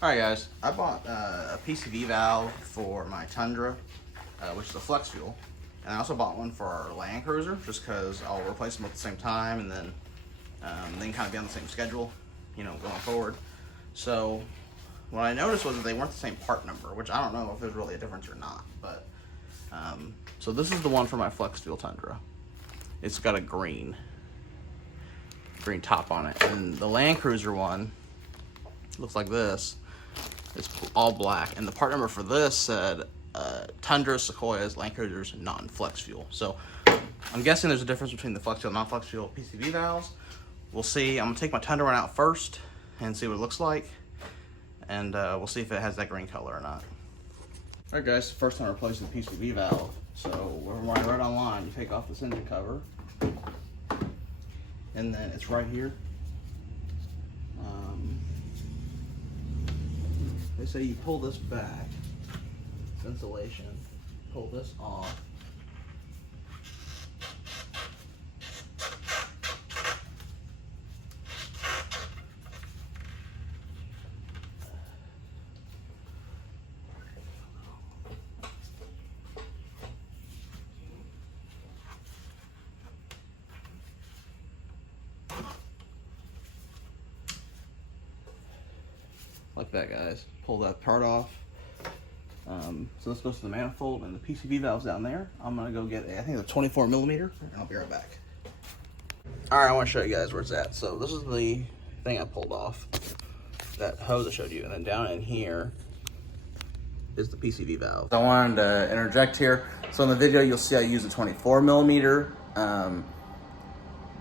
Alright guys, I bought a PCV valve for my Tundra, which is a Flex Fuel, and I also bought one for our Land Cruiser, just because I'll replace them at the same time, and then kind of be on the same schedule, you know, going forward. So what I noticed was that they weren't the same part number, which I don't know if there's really a difference or not, but so this is the one for my Flex Fuel Tundra. It's got a green top on it, and the Land Cruiser one looks like this. It's all black, and the part number for this said Tundra, Sequoias, Land Cruisers, Non-Flex Fuel. So I'm guessing there's a difference between the Flex Fuel and Non-Flex Fuel PCV valves. We'll see. I'm gonna take my Tundra one out first and see what it looks like, and we'll see if it has that green color or not. All right, guys. First time replacing the PCV valve. So when I read online, you take off this engine cover, and then it's right here. They say you pull this back, it's insulation, pull this off. Like that, guys. Pull that part off. So this goes to the manifold, and the PCV valve's down there. I'm gonna go get I think it's a 24 millimeter, and I'll be right back. All right, I want to show you guys where it's at. So this is the thing I pulled off, that hose I showed you, and then down in here is the PCV valve. I wanted to interject here. So in the video, you'll see I used a 24 millimeter.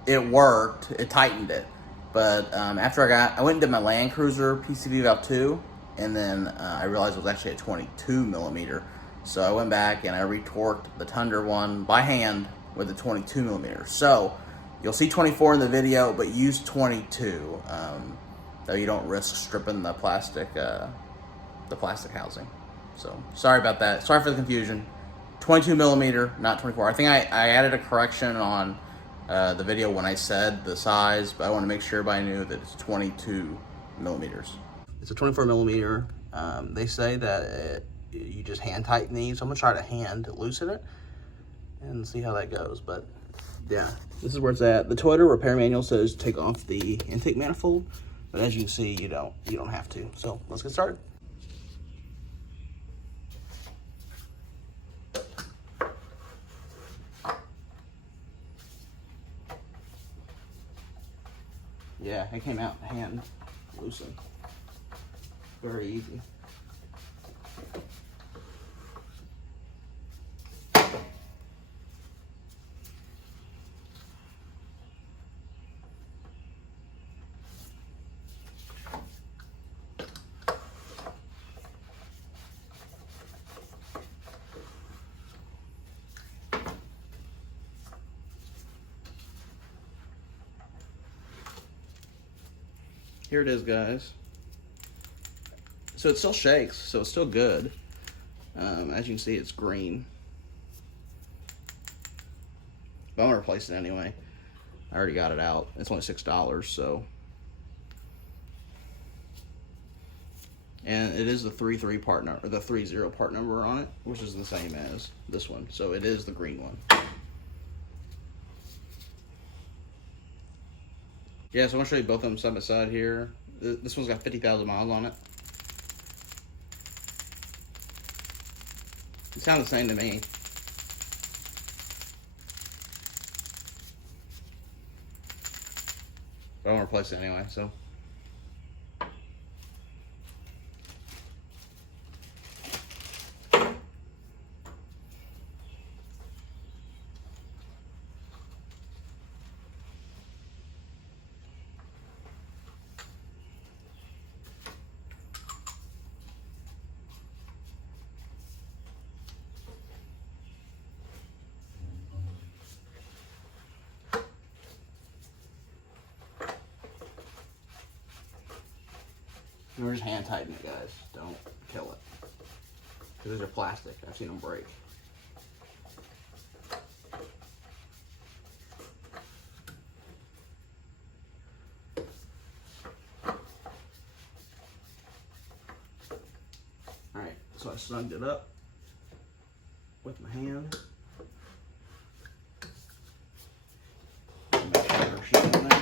It worked. It tightened it. But after I went and did my Land Cruiser PCV valve 2, and then I realized it was actually a 22 millimeter. So I went back and I retorqued the Tundra one by hand with a 22 millimeter. So you'll see 24 in the video, but use 22, though you don't risk stripping the plastic housing. So sorry about that. Sorry for the confusion. 22 millimeter, not 24. I think I added a correction on the video when I said the size, but I want to make sure everybody knew that it's 22 millimeters. It's a 24 millimeter. They say that you just hand tighten these. I'm gonna try to hand loosen it and see how that goes. But yeah, this is where it's at. The Toyota repair manual says take off the intake manifold, but as you can see, you don't have to. So let's get started. Yeah, it came out hand loosen. Very easy. Here it is, guys. So it still shakes, so it's still good. As you can see, it's green. But I'm gonna replace it anyway. I already got it out. It's only $6, so. And it is the 3.3 part number, or the 3.0 part number on it, which is the same as this one. So it is the green one. Yeah, so I want to show you both of them side by side here. This one's got 50,000 miles on it. It sounds the same to me. But I want to replace it anyway, so. We're just hand tighten it, guys. Don't kill it. Because these are plastic. I've seen them break. So I snugged it up with my hand. Make sure she's in there.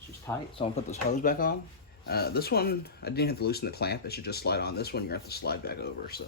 She's tight, so I'm gonna put this hose back on. This one, I didn't have to loosen the clamp, it should just slide on. This one, you're gonna have to slide back over, so.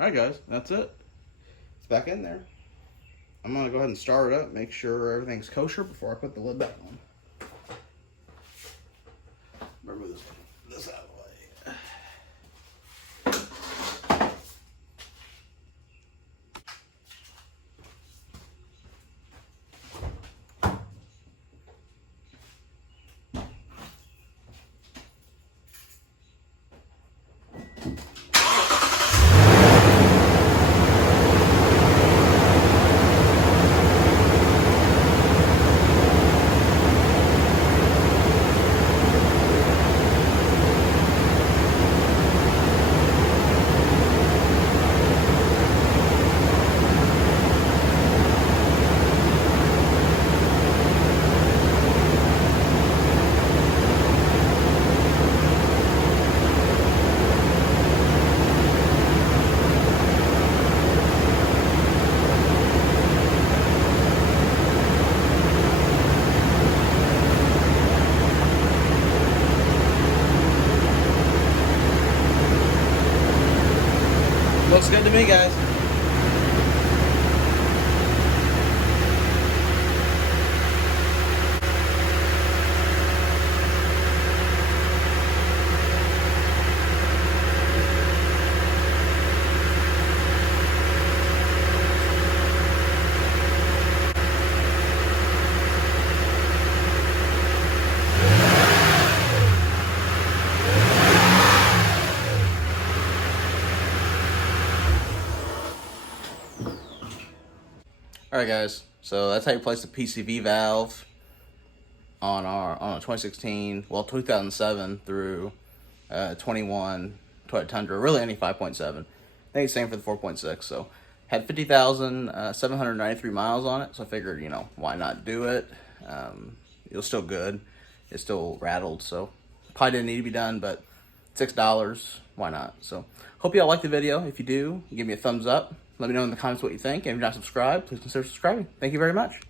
Alright guys, that's it. It's back in there. I'm gonna go ahead and start it up, make sure everything's kosher before I put the lid back on. Remove this out of the way. Looks good to me, guys. Alright guys, so that's how you place the PCV valve on a 2016, well 2007 through 21 Toyota Tundra, really any 5.7. I think it's same for the 4.6, so had 50,793 miles on it, so I figured, you know, why not do it? It was still good, it still rattled, so probably didn't need to be done, but $6, why not? So hope y'all like the video. If you do, give me a thumbs up. Let me know in the comments what you think. And if you're not subscribed, please consider subscribing. Thank you very much.